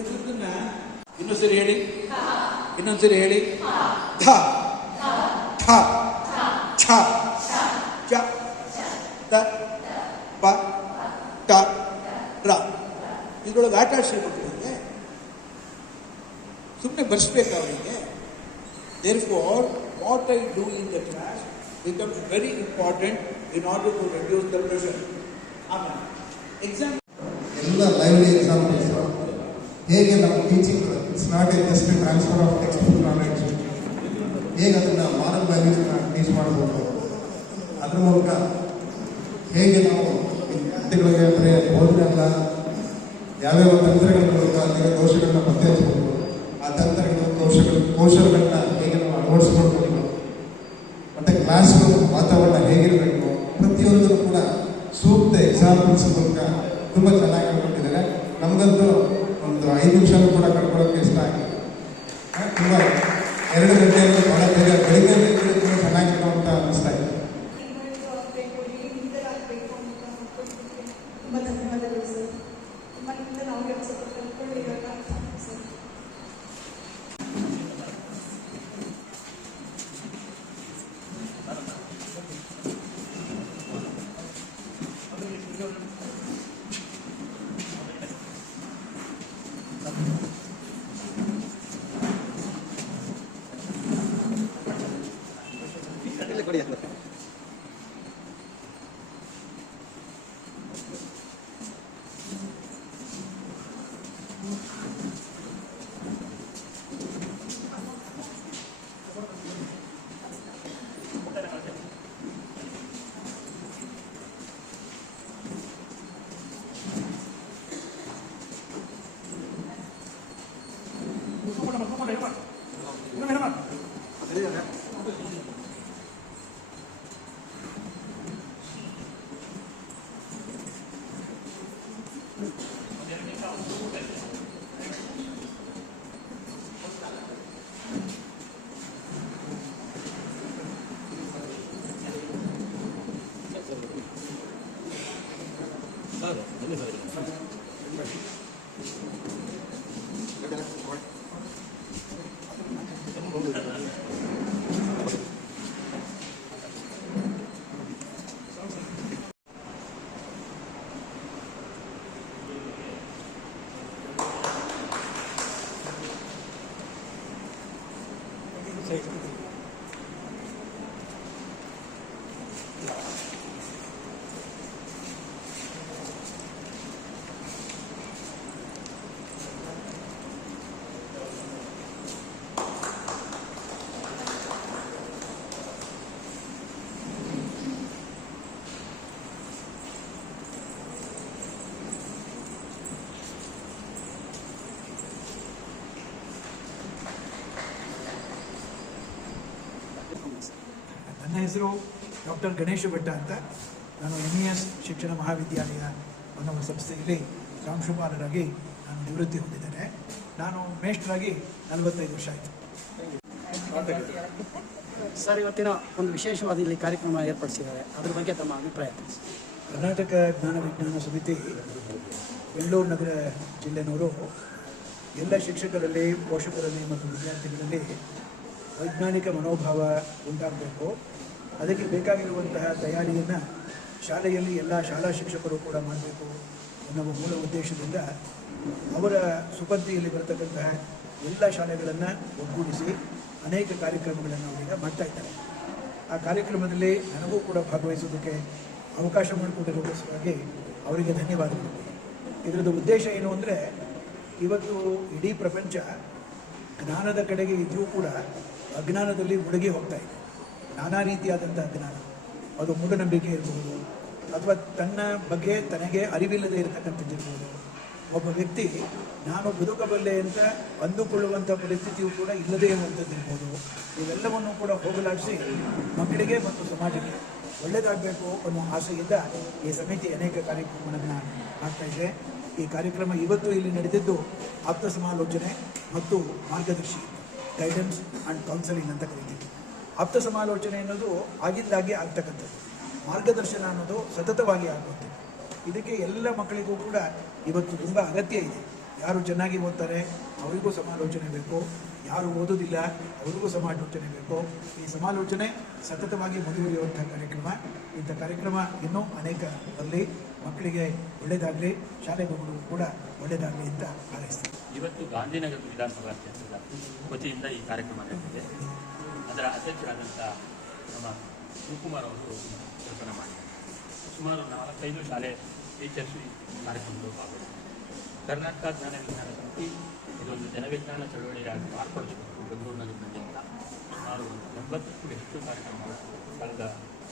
ಇದನ್ನ ಇನ್ನೊಂದ್ಸರಿ ಹೇಳಿ ಇನ್ನೊಂದ್ಸರಿ ಹೇಳಿ ಧ ಠ ಛ ಚ ತ ಪ ಟ ರ ಇದ್ರೊಳಗೆ ಆಟ ಆಡಿಸಿ ಮಕ್ಕಳಿಗೆ ಸುಮ್ಮನೆ ಬರ್ಸ್ಬೇಕು ಅವರಿಗೆ there for what I do in the class becomes very important in order to reduce the pressure ಆಮೇಲೆ ಎಕ್ಸಾಮ್ ಎಲ್ಲ ಲೈವ್ಲಿ ಎಕ್ಸಾಂಪಲ್ಸ್ ಹೇಗೆ ನಮ್ಮ teaching it's not a just transfer of text book knowledge ಹೇಗೆ ಅದನ್ನು ಮಾರಲ್ ವ್ಯಾಲ್ಯೂಸ್ನ ಟೀಚ್ ಮಾಡ್ಬೋದು? ಅದ್ರ ಮೂಲಕ ಹೇಗೆ ನಾವು ವಿದ್ಯಾರ್ಥಿಗಳಿಗೆ ಅಂದರೆ ಬೋಧನೆ ಅಲ್ಲ, ಯಾವ್ಯಾವ ತಂತ್ರಗಳ ಮೂಲಕ ಅಲ್ಲಿಗೆ ದೋಷಗಳನ್ನ ಪತ್ತೆ ಹಚ್ಚಬಹುದು ಆ ತಂತ್ರಗಳ, ದೋಷಗಳು ಕೌಶಲಗಳನ್ನ ಹೇಗೆ ನಾವು ಅಳವಡಿಸ್ಕೊಳ್ಬೋದು ಕೂಡ ಕಳ್ಕೊಳ್ಳೋಕೆ ಇಷ್ಟ ಆಗಿದೆ. ತುಂಬ ಎರಡು ಗಂಟೆಯಲ್ಲಿ ಬಹಳ ಬೇಗ ಬೆಳಿಗ್ಗೆ ಹೆಸರು ಡಾಕ್ಟರ್ ಗಣೇಶ ಭಟ್ಟ ಅಂತ. ನಾನು ಎಂ ಇ ಎಸ್ ಶಿಕ್ಷಣ ಮಹಾವಿದ್ಯಾಲಯ ಅನ್ನೋ ಸಂಸ್ಥೆಯಲ್ಲಿ ಪ್ರಾಂಶುಪಾಲರಾಗಿ ನಾನು ನಿವೃತ್ತಿ ಹೊಂದಿದ್ದೇನೆ. ನಾನು ಮೇಷ್ಟರಾಗಿ ನಲವತ್ತೈದು ವರ್ಷ ಆಯಿತು. ಸರ್ ಇವತ್ತಿನ ಒಂದು ವಿಶೇಷವಾದ ಇಲ್ಲಿ ಕಾರ್ಯಕ್ರಮ ಏರ್ಪಡಿಸಿದ್ದಾರೆ. ಅದ್ರ ಬಗ್ಗೆ ತಮ್ಮ ಅಭಿಪ್ರಾಯ ಕರ್ನಾಟಕ ಜ್ಞಾನ ವಿಜ್ಞಾನ ಸಮಿತಿ ಬೆಂಗಳೂರು ನಗರ ಜಿಲ್ಲೆನವರು ಎಲ್ಲ ಶಿಕ್ಷಕರಲ್ಲಿ ಪೋಷಕರಲ್ಲಿ ಮತ್ತು ವಿದ್ಯಾರ್ಥಿಗಳಲ್ಲಿ ವೈಜ್ಞಾನಿಕ ಮನೋಭಾವ ಉಂಟಾಗಬೇಕು. ಅದಕ್ಕೆ ಬೇಕಾಗಿರುವಂತಹ ತಯಾರಿಯನ್ನು ಶಾಲೆಯಲ್ಲಿ ಎಲ್ಲ ಶಾಲಾ ಶಿಕ್ಷಕರು ಕೂಡ ಮಾಡಬೇಕು ಎನ್ನುವ ಮೂಲ ಉದ್ದೇಶದಿಂದ ಅವರ ಸುಪರ್ದಿಯಲ್ಲಿ ಬರತಕ್ಕಂತಹ ಎಲ್ಲ ಶಾಲೆಗಳನ್ನು ಒಗ್ಗೂಡಿಸಿ ಅನೇಕ ಕಾರ್ಯಕ್ರಮಗಳನ್ನು ಅವರೀಗ ಮಾಡ್ತಾ ಇದ್ದಾರೆ. ಆ ಕಾರ್ಯಕ್ರಮದಲ್ಲಿ ನನಗೂ ಕೂಡ ಭಾಗವಹಿಸೋದಕ್ಕೆ ಅವಕಾಶ ಮಾಡಿಕೊಂಡಿರುವ ಸಲುವಾಗಿ ಅವರಿಗೆ ಧನ್ಯವಾದಗಳು. ಇದರದ್ದು ಉದ್ದೇಶ ಏನು ಅಂದರೆ ಇವತ್ತು ಇಡೀ ಪ್ರಪಂಚ ಜ್ಞಾನದ ಕಡೆಗೆ ಇದ್ದರೂ ಕೂಡ ಅಜ್ಞಾನದಲ್ಲಿ ಮುಳುಗಿ ಹೋಗ್ತಾ ಇದೆ. ನಾನಾ ರೀತಿಯಾದಂಥ ಜ್ಞಾನ. ಅದು ಮೂಢನಂಬಿಕೆ ಇರಬಹುದು, ಅಥವಾ ತನ್ನ ಬಗ್ಗೆ ತನಗೆ ಅರಿವಿಲ್ಲದೆ ಇರತಕ್ಕಂಥದ್ದು ಇರ್ಬೋದು ಒಬ್ಬ ವ್ಯಕ್ತಿ, ನಾನು ಬದುಕಬಲ್ಲೆ ಅಂತ ಅಂದುಕೊಳ್ಳುವಂಥ ಪರಿಸ್ಥಿತಿಯು ಕೂಡ ಇಲ್ಲದೇ ಇರುವಂಥದ್ದಿರ್ಬೋದು ಇವೆಲ್ಲವನ್ನು ಕೂಡ ಹೋಗಲಾಡಿಸಿ ಮಕ್ಕಳಿಗೆ ಮತ್ತು ಸಮಾಜಕ್ಕೆ ಒಳ್ಳೆಯದಾಗಬೇಕು ಅನ್ನೋ ಆಸೆಯಿಂದ ಈ ಸಮಿತಿ ಅನೇಕ ಕಾರ್ಯಕ್ರಮಗಳನ್ನು ಮಾಡ್ತಾ ಇದೆ. ಈ ಕಾರ್ಯಕ್ರಮ ಇವತ್ತು ಇಲ್ಲಿ ನಡೆದಿದ್ದು ಆಪ್ತ ಸಮಾಲೋಚನೆ ಮತ್ತು ಮಾರ್ಗದರ್ಶಿ ಗೈಡೆನ್ಸ್ ಆ್ಯಂಡ್ ಕೌನ್ಸಲಿಂಗ್ ಅಂತ ಕರಿತೀವಿ. ಆಪ್ತ ಸಮಾಲೋಚನೆ ಅನ್ನೋದು ಆಗಿಂದಾಗೆ ಆಗ್ತಕ್ಕಂಥದ್ದು. ಮಾರ್ಗದರ್ಶನ ಅನ್ನೋದು ಸತತವಾಗಿ ಆಗುತ್ತೆ. ಇದಕ್ಕೆ ಎಲ್ಲ ಮಕ್ಕಳಿಗೂ ಕೂಡ ಇವತ್ತು ತುಂಬ ಅಗತ್ಯ ಇದೆ. ಯಾರು ಚೆನ್ನಾಗಿ ಓದ್ತಾರೆ, ಅವರಿಗೂ ಸಮಾಲೋಚನೆ ಬೇಕು. ಯಾರು ಓದೋದಿಲ್ಲ, ಅವರಿಗೂ ಸಮಾಲೋಚನೆ ಬೇಕು. ಈ ಸಮಾಲೋಚನೆ ಸತತವಾಗಿ ಮುಂದುವರಿಯುವಂಥ ಕಾರ್ಯಕ್ರಮ. ಇಂಥ ಕಾರ್ಯಕ್ರಮ ಇನ್ನೂ ಅನೇಕ ಬರಲಿ ಮಕ್ಕಳಿಗೆ ಒಳ್ಳೆಯದಾಗಲಿ ಶಾಲೆ ಮಗಳು ಕೂಡ ಒಳ್ಳೆಯದಾಗಲಿ ಅಂತ ಹಾರೈಸ್ತೀನಿ. ಇವತ್ತು ಗಾಂಧಿನಗರ ವಿಧಾನಸಭಾ ವತಿಯಿಂದ ಈ ಕಾರ್ಯಕ್ರಮ ನಡೆದಿದೆ. ಅದರ ಅಧ್ಯಕ್ಷರಾದಂಥ ನಮ್ಮ ಶಿವಕುಮಾರ್ ಅವರು ಕೆಲಸನ ಮಾಡಿದ್ದಾರೆ. ಸುಮಾರು ನಾಲ್ಕೈದು ಶಾಲೆ ಟೀಚರ್ಸ್ ಈ ಭಾಗವಹಿಸಿದೆ ಕರ್ನಾಟಕ ಜ್ಞಾನ ವಿಜ್ಞಾನ ಸಮಿತಿ, ಇದೊಂದು ಜನವಿಜ್ಞಾನ ಚಳವಳಿಯಾಗಿ ಮಾರ್ಪಡಿಸಬೇಕು ಬೆಂಗಳೂರಿನಲ್ಲಿ ಬಂದಿದ್ದ ಸುಮಾರು ಒಂದು ಎಂಬತ್ತಕ್ಕೂ ಹೆಚ್ಚು ಕಾರ್ಯಕ್ರಮಗಳು ಕಳೆದ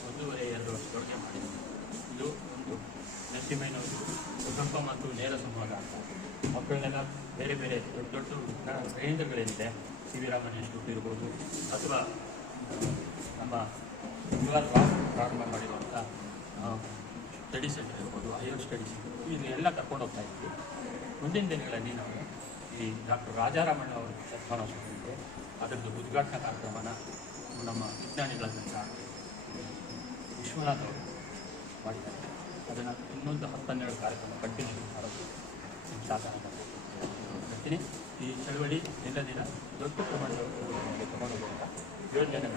ಒಂದೂವರೆ, ಎರಡು ವರ್ಷದೊಳಗೆ ಮಾಡಿದೆ ಇದು ಒಂದು ನರಸಿಂಹಯ್ಯನವರು ಭೂಕಂಪ ಮತ್ತು ನೇರ ಸಂವಾದ ಅಂತ ಮಕ್ಕಳನ್ನೆಲ್ಲ ಬೇರೆ ಬೇರೆ ದೊಡ್ಡ ದೊಡ್ಡ ಕೇಂದ್ರಗಳೇನಿದೆ ಸಿ ವಿ ರಾಮನ್ ಇನ್ಸ್ಟಿಟ್ಯೂಟ್ ಇರ್ಬೋದು ಅಥವಾ ನಮ್ಮ ರಾಕ್ ಪ್ರಾರಂಭ ಮಾಡಿರುವಂಥ ಸ್ಟಡಿ ಸೆಂಟರ್ ಇರ್ಬೋದು ಹೈಯರ್ ಸೆಂಟರ್ ಇದು ಎಲ್ಲ ಕರ್ಕೊಂಡು ಹೋಗ್ತಾ ಇದ್ವಿ. ಮುಂದಿನ ದಿನಗಳಲ್ಲಿ ನಾವು ಈ ಡಾಕ್ಟರ್ ರಾಜಾರಾಮಣ್ಣ ಅವರ ಶತಮಾನೋತ್ಸವಕ್ಕೆ ಅದರದ್ದು ಉದ್ಘಾಟನಾ ಕಾರ್ಯಕ್ರಮನ ನಮ್ಮ ವಿಜ್ಞಾನಿಗಳಾದಂಥ ವಿಶ್ವನಾಥ್ ಅವರು ಮಾಡಿದ್ದಾರೆ. ಅದನ್ನು ಇನ್ನೊಂದು ಹತ್ತನ್ನೆರಡು ಕಾರ್ಯಕ್ರಮ ಕಂಟಿನ್ಯೂ ಮಾಡೋದು ಮಾಡ್ತೀನಿ ಈ ಚಳವಳಿ ಎಲ್ಲ ದಿನ ದೊಡ್ಡ ಪ್ರಮಾಣದ ಯೋಜನೆ